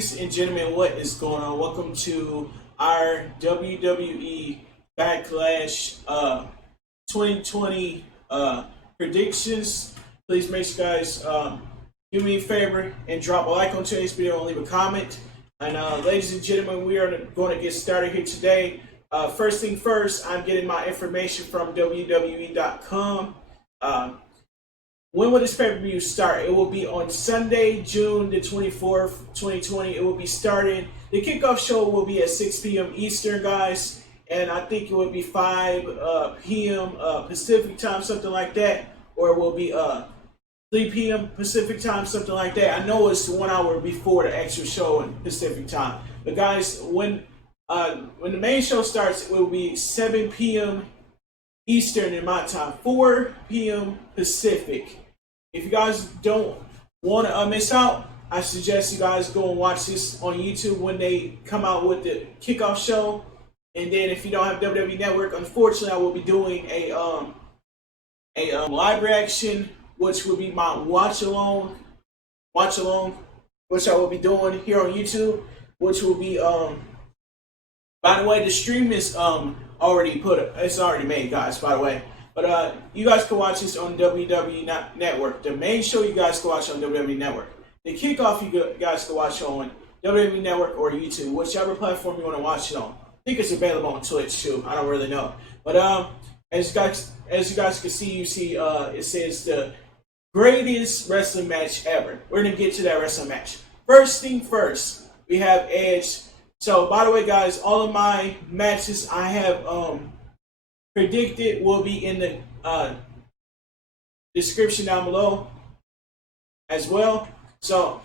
Ladies and gentlemen, what is going on? Welcome to our WWE Backlash 2020 predictions. Please make sure you guys do me a favor and drop a like on today's video and leave a comment. And ladies and gentlemen, we are going to get started here today. First thing first, I'm getting my information from WWE.com. When will this pay-per-view start? It will be on Sunday, June the 24th, 2020. It will be starting. The kickoff show will be at 6 p.m. Eastern, guys. And I think it will be 5 p.m. Pacific time, something like that. Or it will be 3 p.m. Pacific time, something like that. I know it's 1 hour before the actual show in Pacific time. But guys, when the main show starts, it will be 7 p.m. Eastern in my time, 4 p.m. Pacific. If you guys don't want to miss out, I suggest you guys go and watch this on YouTube when they come out with the kickoff show. And then if you don't have WWE Network, unfortunately, I will be doing a live reaction, which will be my watch along, which I will be doing here on YouTube, which will be by the way, the stream is it's already made, guys, by the way. But you guys can watch this on WWE Network. The main show you guys can watch on WWE Network. The kickoff you guys can watch on WWE Network or YouTube, whichever platform you want to watch it on. I think it's available on Twitch too. I don't really know. But as you guys can see, it says the greatest wrestling match ever. We're gonna get to that wrestling match. First thing first, we have Edge. So, by the way, guys, all of my matches I have predicted will be in the description down below as well. So,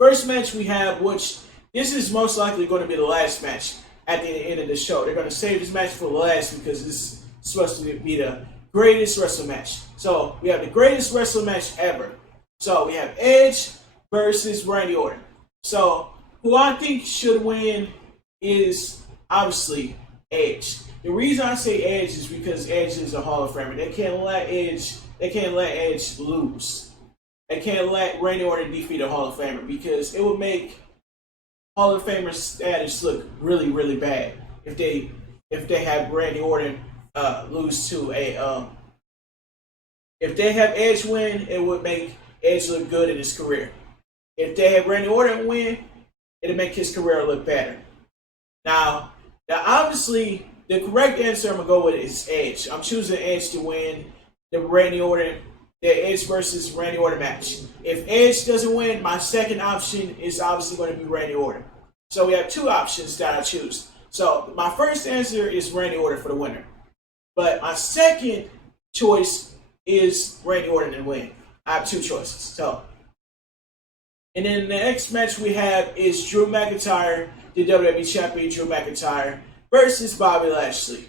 first match we have, which this is most likely going to be the last match at the end of the show. They're going to save this match for the last because this is supposed to be the greatest wrestling match. So, we have the greatest wrestling match ever. So, we have Edge versus Randy Orton. So, who I think should win is obviously Edge. The reason I say Edge is because Edge is a Hall of Famer. They can't let Edge lose. They can't let Randy Orton defeat a Hall of Famer because it would make Hall of Famer status look really, really bad if they have Randy Orton lose to a if they have Edge win, it would make Edge look good in his career. If they have Randy Orton win, it'll make his career look better. Now obviously, the correct answer I'm going to go with is Edge. I'm choosing Edge to win the Edge versus Randy Orton match. If Edge doesn't win, my second option is obviously going to be Randy Orton. So we have two options that I choose. So my first answer is Randy Orton for the winner. But my second choice is Randy Orton to win. I have two choices. So, and then the next match we have is Drew McIntyre, the WWE Champion Drew McIntyre, versus Bobby Lashley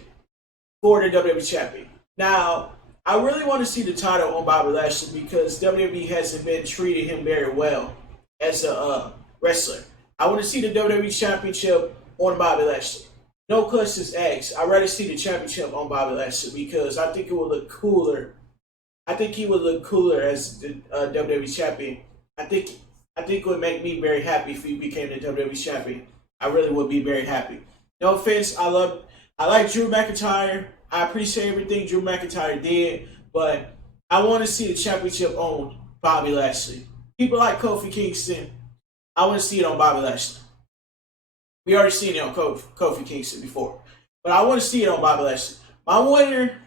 for the WWE Champion. Now, I really want to see the title on Bobby Lashley because WWE hasn't been treating him very well as a wrestler. I want to see the WWE Championship on Bobby Lashley. No questions asked. I'd rather see the championship on Bobby Lashley because I think it would look cooler. I think he would look cooler as the WWE Champion. I think it would make me very happy if he became the WWE Champion. I really would be very happy. No offense, I like Drew McIntyre. I appreciate everything Drew McIntyre did, but I want to see the championship on Bobby Lashley. People like Kofi Kingston, I want to see it on Bobby Lashley. We already seen it on Kofi Kingston before, but I want to see it on Bobby Lashley. My winner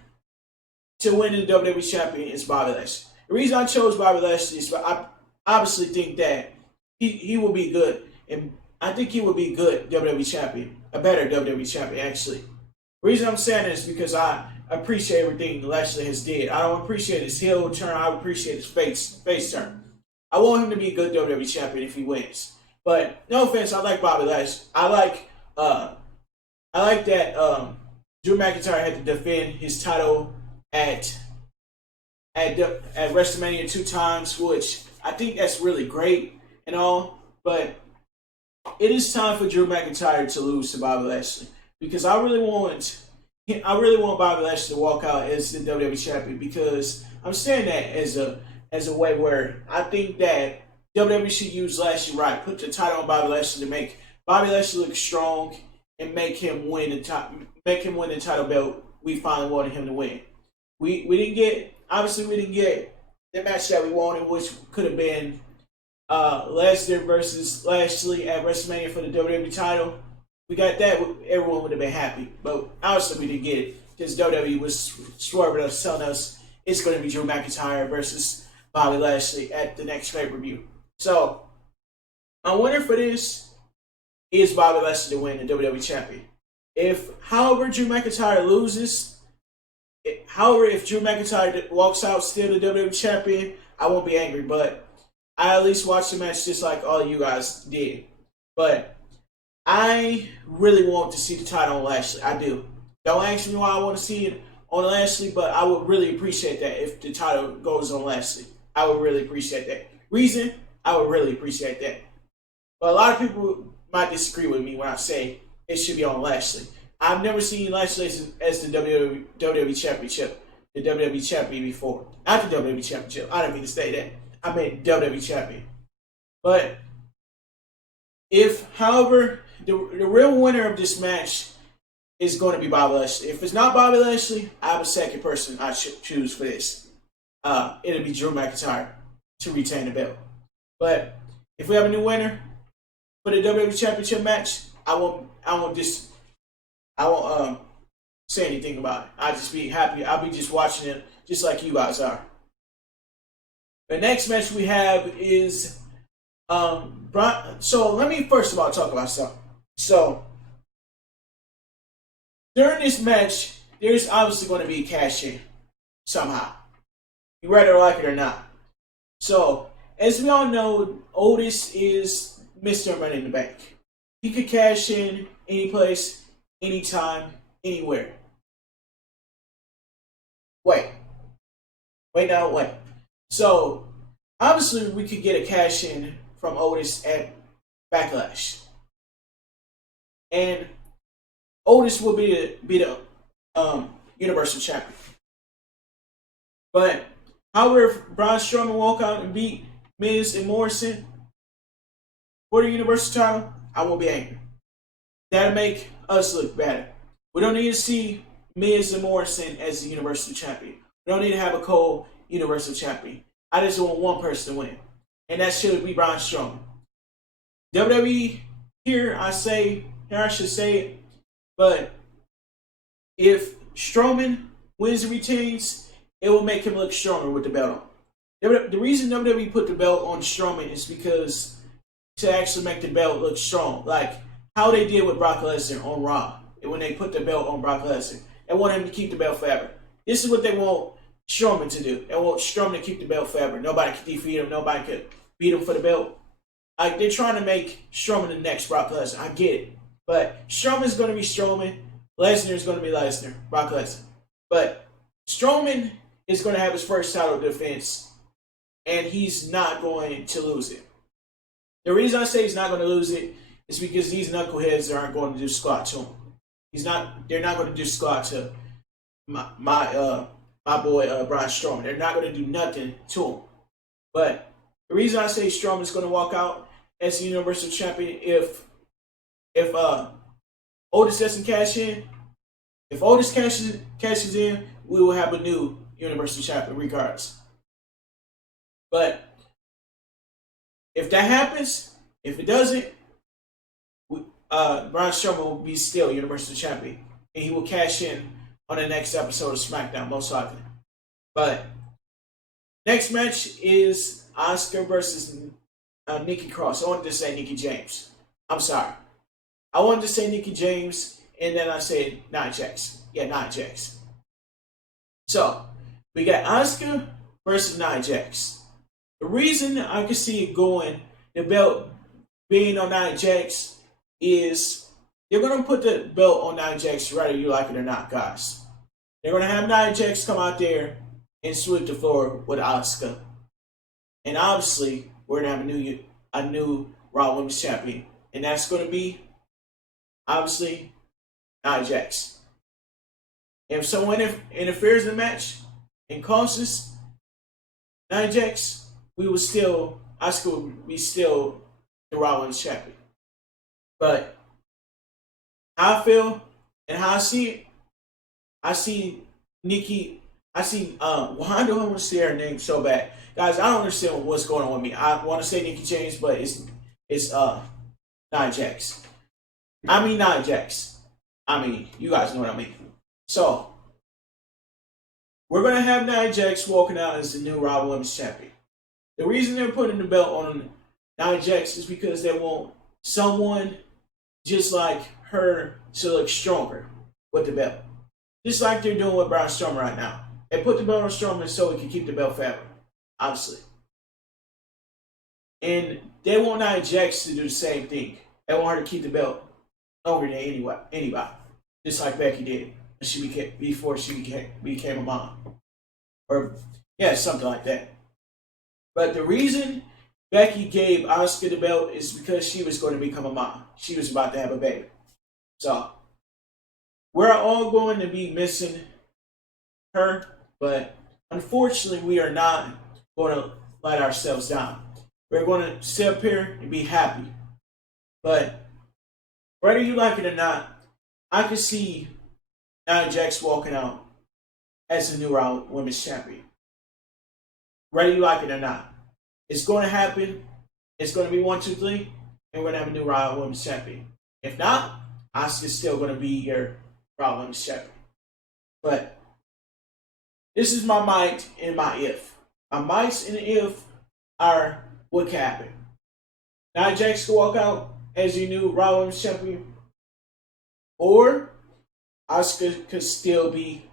to win the WWE Champion is Bobby Lashley. The reason I chose Bobby Lashley is I obviously think that he will be good, and I think he would be good WWE Champion, a better WWE Champion actually. The reason I'm saying this is because I appreciate everything Lashley has did. I don't appreciate his heel turn. I appreciate his face turn. I want him to be a good WWE Champion if he wins. But no offense, I like Bobby Lashley. I like that Drew McIntyre had to defend his title at WrestleMania 2 times, which I think that's really great and all, but it is time for Drew McIntyre to lose to Bobby Lashley because I really want Bobby Lashley to walk out as the WWE Champion because I'm saying that as a way where I think that WWE should use Lashley right. Put the title on Bobby Lashley to make Bobby Lashley look strong and make him win the title belt we finally wanted him to win. We didn't get the match that we wanted, which could have been Lesnar versus Lashley at WrestleMania for the WWE title. We got that, everyone would have been happy. But obviously we didn't get it because WWE was swerving us, telling us it's going to be Drew McIntyre versus Bobby Lashley at the next pay-per-view. So, my winner for this is Bobby Lashley to win the WWE Champion. However, Drew McIntyre loses, if Drew McIntyre walks out still the WWE Champion, I won't be angry, but I at least watched the match just like all of you guys did. But I really want to see the title on Lashley. I do. Don't ask me why I want to see it on Lashley, but I would really appreciate that if the title goes on Lashley. I would really appreciate that. Reason, I would really appreciate that. But a lot of people might disagree with me when I say it should be on Lashley. I've never seen Lashley as the WWE Championship, the WWE Champion before. Not the WWE Championship. I didn't mean to say that. I meant WWE Champion. But however, the real winner of this match is going to be Bobby Lashley. If it's not Bobby Lashley, I have a second person I should choose for this. It'll be Drew McIntyre to retain the belt. But if we have a new winner for the WWE Championship match, I won't say anything about it. I'll just be happy. I'll be just watching it just like you guys are. The next match we have is so let me first of all talk about something. So during this match, there's obviously going to be a cash in somehow. You rather like it or not. So, as we all know, Otis is Mr. Money in the Bank. He could cash in any place, anytime, anywhere. Wait. So, obviously, we could get a cash in from Otis at Backlash. And Otis will be the Universal Champion. But however, if Braun Strowman walk out and beat Miz and Morrison for the Universal title, I won't be angry. That'll make us look better. We don't need to see Miz and Morrison as the Universal Champion. We don't need to have a co-Universal Champion. I just want one person to win. And that should be Braun Strowman. WWE, here I should say it, but if Strowman wins and retains, it will make him look stronger with the belt on. The reason WWE put the belt on Strowman is because to actually make the belt look strong. Like how they did with Brock Lesnar on Raw. When they put the belt on Brock Lesnar. They want him to keep the belt forever. This is what they want Strowman to do. They want Strowman to keep the belt forever. Nobody can defeat him. Nobody can beat him for the belt. Like they're trying to make Strowman the next Brock Lesnar. I get it. But Strowman's going to be Strowman. Lesnar is going to be Lesnar. Brock Lesnar. But Strowman is going to have his first title defense, and he's not going to lose it. The reason I say he's not going to lose it is because these knuckleheads aren't going to do squat to him. They're not going to do squat to my boy Braun Strowman. They're not going to do nothing to him. But the reason I say Strowman is going to walk out as the Universal Champion if Otis doesn't cash in. If Otis cashes in, we will have a new Universal Champion regardless. But if that happens, if it doesn't, Braun Strowman will be still Universal Champion. And he will cash in on the next episode of SmackDown, most likely. But next match is Asuka versus Nikki Cross. I wanted to say Nikki James. I'm sorry. I wanted to say Nikki James, and then I said Nia Jax. Yeah, Nia Jax. So, we got Asuka versus Nia Jax. The reason I can see it going, the belt being on Nia Jax, is they're going to put the belt on Nia Jax whether you like it or not, guys. They're going to have Nia Jax come out there and sweep the floor with Asuka. And obviously, we're going to have a new Raw Women's Champion. And that's going to be, obviously, Nia Jax. If someone interferes in the match and causes Nia Jax, we will still Asuka would be still the Raw Women's Champion. But how I feel and how I see it, I see Nikki, I see why do I want to say her name so bad? Guys, I don't understand what's going on with me. I want to say Nikki James, but it's Nia Jax. I mean Nia Jax. I mean, you guys know what I mean. So we're gonna have Nia Jax walking out as the new Raw Women's Champion. The reason they're putting the belt on Nia Jax is because they want someone just like her to look stronger with the belt. Just like they're doing with Braun Strowman right now. They put the belt on Strowman so he can keep the belt forever, obviously. And they want Nia Jax to do the same thing. They want her to keep the belt longer than anybody. Just like Becky did before she became a mom. Or, yeah, something like that. But the reason Becky gave Asuka the belt is because she was going to become a mom. She was about to have a baby. So, we're all going to be missing her, but unfortunately, we are not going to let ourselves down. We're going to sit up here and be happy. But whether you like it or not, I can see Nia Jax walking out as the new Raw Women's Champion. Whether you like it or not. It's going to happen. It's going to be 1, 2, 3, and we're going to have a new Raw Women's Champion. If not, Asuka's still going to be your Raw Women's Champion. But this is my might and my if. My mights and if are what can happen. Nia Jax can walk out as your new Raw Women's Champion, or Asuka could still be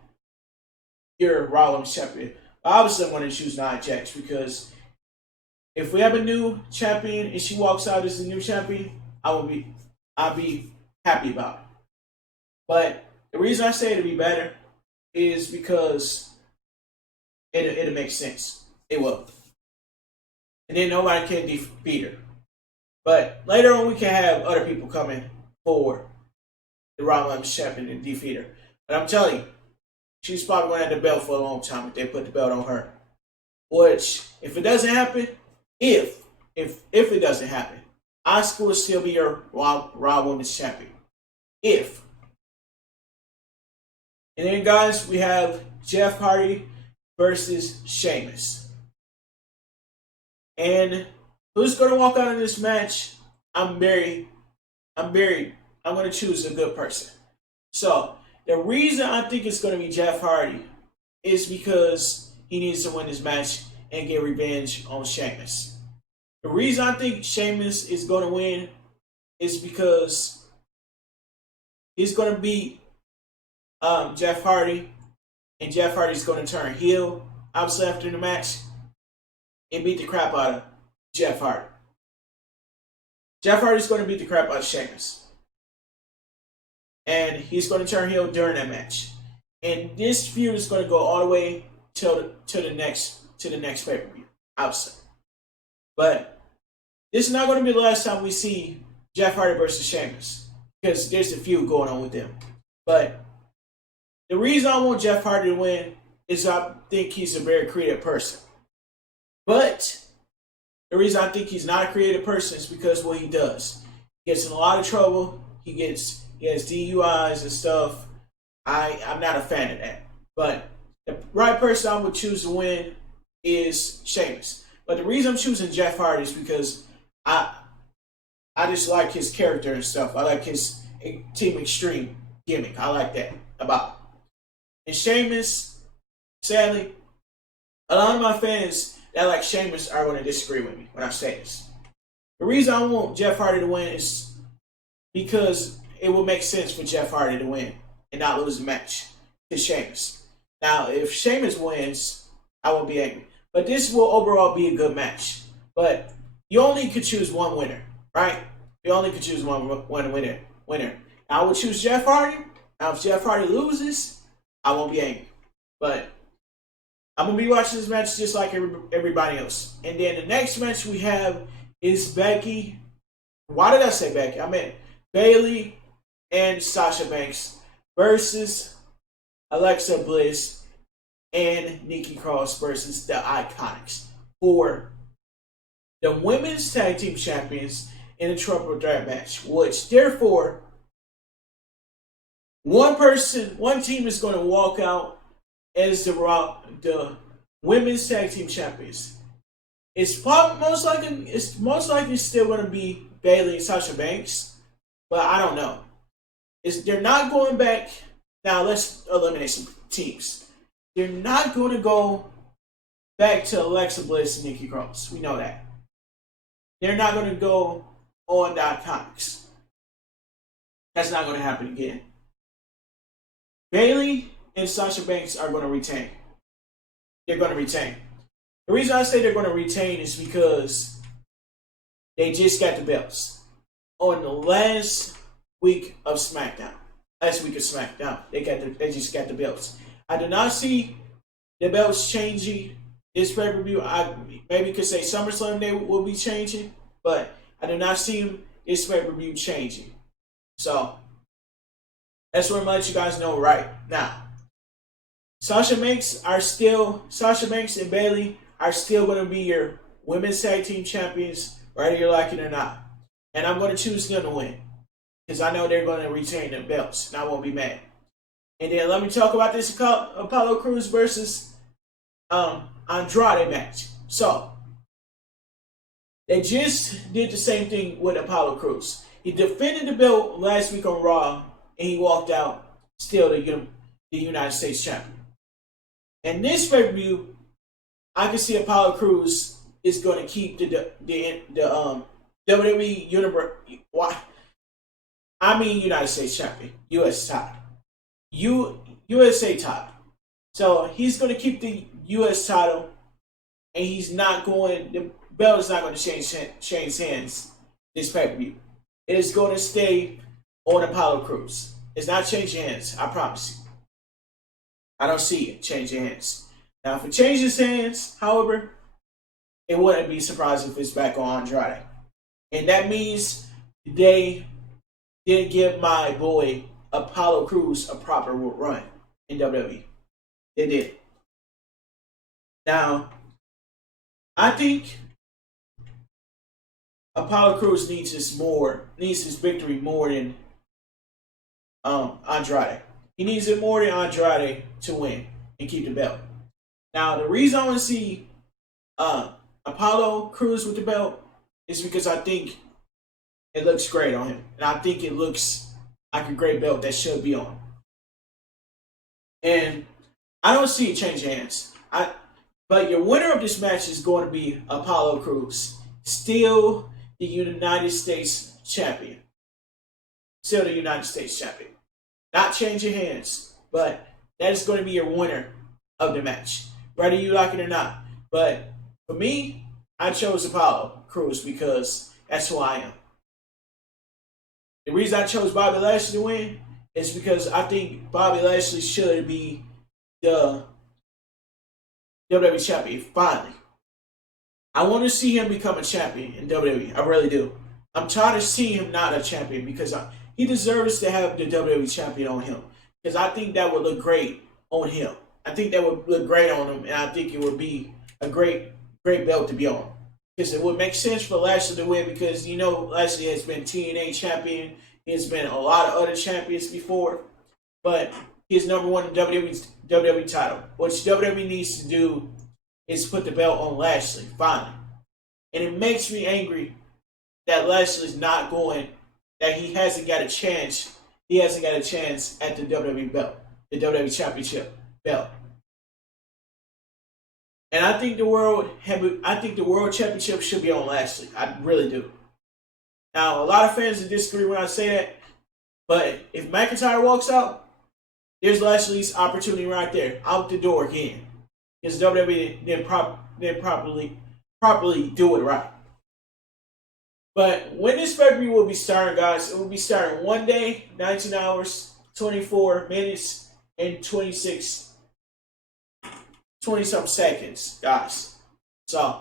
your Raw Women's Champion. But obviously, I'm going to choose Nia Jax because if we have a new champion and she walks out as the new champion, I'll be happy about it. But the reason I say it'll be better is because it'll make sense. It will. And then nobody can defeat her. But later on, we can have other people coming forward, the Raw Women's Champion, and defeat her. But I'm telling you, she's probably going to have the belt for a long time if they put the belt on her. Which, if it doesn't happen, if it doesn't happen, Asuka will still be your Raw Women's Champion. If. And then, guys, we have Jeff Hardy versus Sheamus. And who's going to walk out of this match? I'm going to choose a good person. So, the reason I think it's going to be Jeff Hardy is because he needs to win this match and get revenge on Sheamus. The reason I think Sheamus is going to win is because he's going to beat Jeff Hardy, and Jeff Hardy's going to turn heel, obviously, after the match, and beat the crap out of Jeff Hardy. Jeff Hardy's going to beat the crap out of Sheamus. And he's going to turn heel during that match. And this feud is going to go all the way to the next pay-per-view, obviously. But this is not going to be the last time we see Jeff Hardy versus Sheamus, because there's a feud going on with them. But the reason I want Jeff Hardy to win is I think he's a very creative person. But the reason I think he's not a creative person is because what he does. He gets in a lot of trouble. He has DUIs and stuff. I'm not a fan of that. But the right person I would choose to win is Sheamus. But the reason I'm choosing Jeff Hardy is because I just like his character and stuff. I like his Team Extreme gimmick. I like that about him. And Sheamus, sadly, a lot of my fans that like Sheamus are going to disagree with me when I say this. The reason I want Jeff Hardy to win is because it will make sense for Jeff Hardy to win and not lose the match to Sheamus. Now, if Sheamus wins, I won't be angry. But this will overall be a good match. But you only could choose one winner, right? You only could choose one winner. I would choose Jeff Hardy. Now, if Jeff Hardy loses, I won't be angry. But I'm going to be watching this match just like everybody else. And then the next match we have is Becky. Why did I say Becky? I meant Bayley and Sasha Banks versus Alexa Bliss and Nikki Cross versus the IIconics for the women's tag team champions in a triple threat match, which therefore one team is going to walk out as the women's tag team champions. It's most likely still going to be Bayley and Sasha Banks, but I don't know. They're not going back. Now let's eliminate some teams. They're not going to go back to Alexa Bliss and Nikki Cross. We know that. They're not going to go on the IIconics. That's not going to happen again. Bayley and Sasha Banks are going to retain. They're going to retain. The reason I say they're going to retain is because they just got the belts on the last week of SmackDown. They just got the belts. I do not see the belts changing this pay-per-view. I maybe could say SummerSlam they will be changing, but I do not see them this pay-per-view changing. So that's what I'm gonna let you guys know right now. Sasha Banks and Bayley are still going to be your women's tag team champions, whether you like it or not. And I'm going to choose them to win because I know they're going to retain the belts, and I won't be mad. And then let me talk about this Apollo Crews versus Andrade match. So they just did the same thing with Apollo Crews. He defended the belt last week on Raw, and he walked out still the United States champion. And this pay-per-view, I can see Apollo Crews is going to keep the WWE United States champion, USA title. So he's going to keep the US title, and the belt is not going to change hands this pay-per-view. It is going to stay on Apollo Crews. It's not changing hands, I promise you. I don't see it changing hands. Now, if it changes hands, however, it wouldn't be surprising if it's back on Andrade. And that means they didn't give my boy Apollo Crews a proper run in WWE. They did. Now, I think Apollo Crews needs his victory more than Andrade. He needs it more than Andrade to win and keep the belt. Now, the reason I want to see Apollo Crews with the belt is because I think it looks great on him. And I think it looks like a great belt that should be on. And I don't see it change hands. But your winner of this match is going to be Apollo Crews. Still the United States champion. Still the United States champion. Not changing hands, but that is going to be your winner of the match, whether you like it or not. But for me, I chose Apollo Crews because that's who I am. The reason I chose Bobby Lashley to win is because I think Bobby Lashley should be the WWE champion finally. I want to see him become a champion in WWE. I really do. I'm tired of seeing him not a champion because he deserves to have the WWE champion on him. Because I think that would look great on him. I think that would look great on him, and I think it would be a great belt to be on. Because it would make sense for Lashley to win because, Lashley has been TNA champion. He has been a lot of other champions before. But he's number one in WWE title. What WWE needs to do is put the belt on Lashley, finally. And it makes me angry that Lashley's not going, that he hasn't got a chance. He hasn't got a chance at the WWE belt, the WWE Championship belt. And I think the World Championship should be on Lashley. I really do. Now, a lot of fans will disagree when I say that, but if McIntyre walks out, there's Lashley's opportunity right there, out the door again. Because WWE didn't properly do it right. But when this pay-per-view will be starting, guys, it will be starting one day, 19 hours, 24 minutes, and 20-something seconds, guys. So,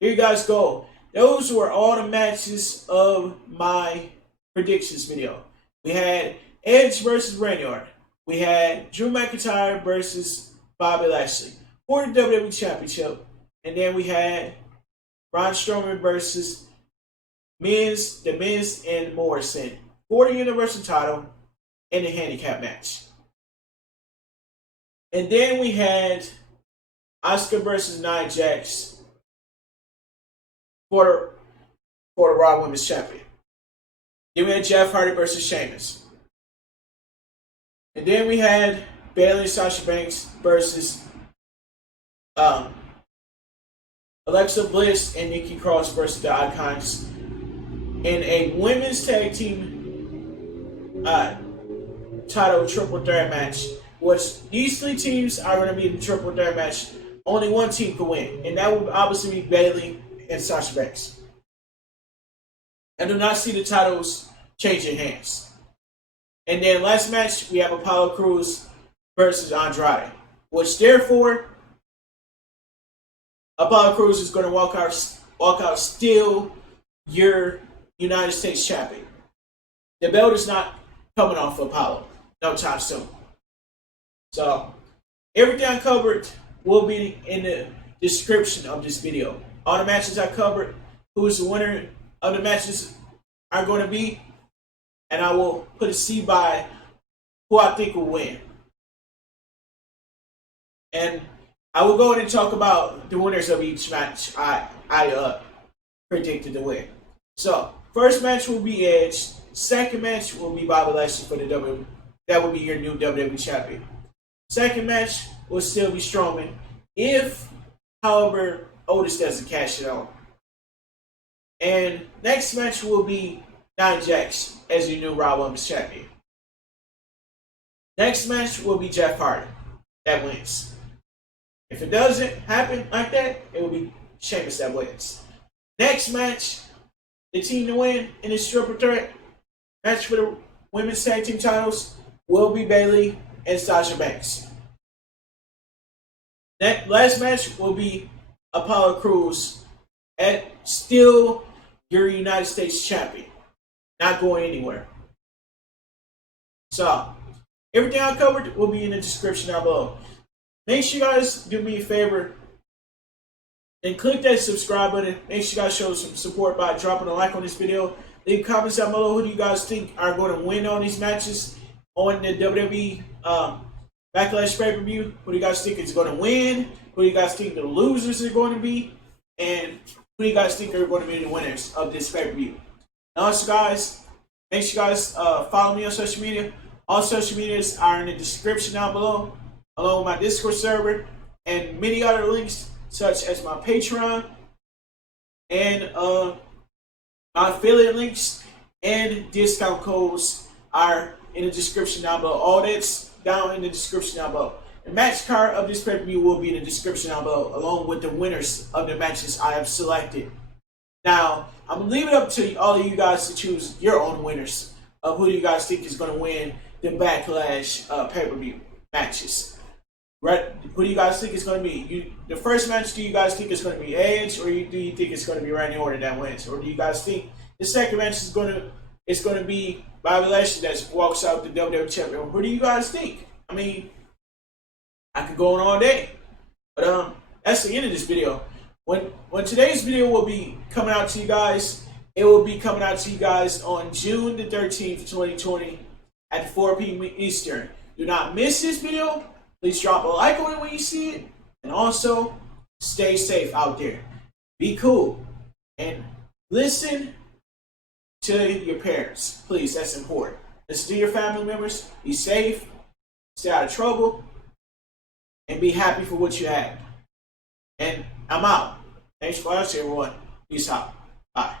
here you guys go. Those were all the matches of my predictions video. We had Edge versus Randy Orton. We had Drew McIntyre versus Bobby Lashley for the WWE Championship. And then we had Braun Strowman versus The Miz and Morrison for the Universal title in the handicap match. And then we had Asuka versus Nia Jax for the Raw Women's Champion. Then we had Jeff Hardy versus Sheamus. And then we had Bayley and Sasha Banks versus Alexa Bliss and Nikki Cross versus the IIconics in a women's tag team title triple threat match. Which these three teams are going to be in the triple threat match. Only one team can win, and that would obviously be Bayley and Sasha Banks. I do not see the titles changing hands. And then last match, we have Apollo Crews versus Andrade, which therefore Apollo Crews is going to walk out still your United States champion. The belt is not coming off of Apollo no time soon. So everything I covered will be in the description of this video. All the matches I covered, who's the winner of the matches are going to be, and I will put a C by who I think will win. And I will go ahead and talk about the winners of each match I predicted to win. So, first match will be Edge. Second match will be Bobby Lashley for the WWE. That will be your new WWE champion. Second match will still be Strowman. If, however, Otis doesn't cash it out. And next match will be Nia Jax as your new Raw Women's champion. Next match will be Jeff Hardy. That wins. If it doesn't happen like that, it will be Sheamus that wins. Next match, the team to win in this triple threat match for the women's tag team titles will be Bayley and Sasha Banks. That last match will be Apollo Crews at still your United States champion. Not going anywhere. So, everything I covered will be in the description down below. Make sure you guys do me a favor and click that subscribe button. Make sure you guys show some support by dropping a like on this video. Leave comments down below. Who do you guys think are going to win on these matches on the WWE Backlash pay-per-view? Who do you guys think is going to win? Who do you guys think the losers are going to be? And who do you guys think are going to be the winners of this pay-per-view? And also, guys, make sure you guys follow me on social media. All social medias are in the description down below, along with my Discord server and many other links, such as my Patreon and my affiliate links and discount codes are in the description down below. All that's down in the description down below. The match card of this pay-per-view will be in the description down below, along with the winners of the matches I have selected. Now, I'm going to leave it up to all of you guys to choose your own winners of who you guys think is going to win the Backlash pay-per-view matches. Right? Who do you guys think is going to be? The first match, do you guys think it's going to be Edge, or do you think it's going to be Randy Orton that wins? Or do you guys think the second match is going to be Bobby Lashley that walks out the WWE champion? Who do you guys think? I mean, I could go on all day, but that's the end of this video. When today's video will be coming out to you guys, it will be coming out to you guys on June the 13th, 2020 at 4 p.m. Eastern. Do not miss this video. Please drop a like on it when you see it. And also, stay safe out there. Be cool. And listen to your parents. Please, that's important. Listen to your family members. Be safe. Stay out of trouble. And be happy for what you have. And I'm out. Thanks for watching, everyone. Peace out. Bye.